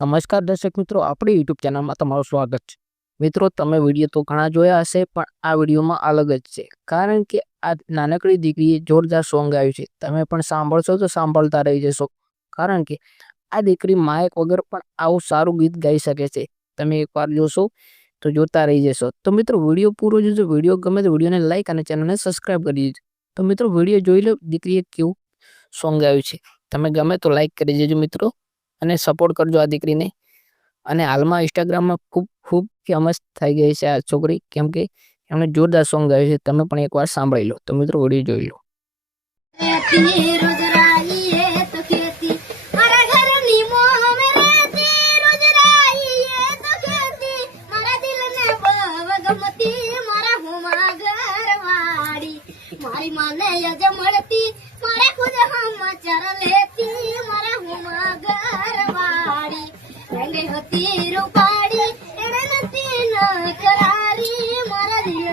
નમસ્કાર દર્શક મિત્રો, આપણી યુટ્યુબ ચેનલમાં તમારું સ્વાગત છે। મિત્રો, તમે વિડીયો તો ઘણા જોયા હશે, પણ આ વિડીયોમાં અલગ જ છે, કારણ કે આ નાનકડી દીકરીએ જોરદાર સોંગ ગાયું છે। તમે પણ સાંભળશો તો સાંભળતા રહી જશો, કારણ કે આ દીકરી માયક વગર પણ આવું સારું ગીત ગાઈ શકે છે। તમે એકવાર જોશો તો જોતા રહી જશો। તો મિત્રો, વિડીયો પૂરો જોજો। વિડીયો ગમે તો વિડીયોને લાઈક અને ચેનલને સબસ્ક્રાઈબ કરી દેજો। તો મિત્રો, વિડીયો જોઈ લો, દીકરીએ કેવું સોંગ ગાયું છે। તમે ગમે તો લાઈક કરી દેજો મિત્રો, અને સપોર્ટ કરજો આ દીકરીને। અને હાલમાં ઇન્સ્ટાગ્રામમાં ખૂબ ફેમસ થઈ ગઈ છે આ છોકરી, કેમ કે એમણે જોરદાર સોંગ ગાયું છે। તમે પણ એકવાર સાંભળી લો। તો મિત્રો, વિડીયો જોઈ લો। મારી માને યજ મળતી મારે ખુદ સમાચાર લેતી મારા હુમા ઘરવાળી રંગે હતી રૂપાળી એને નથી ન કરારી મારા દિલ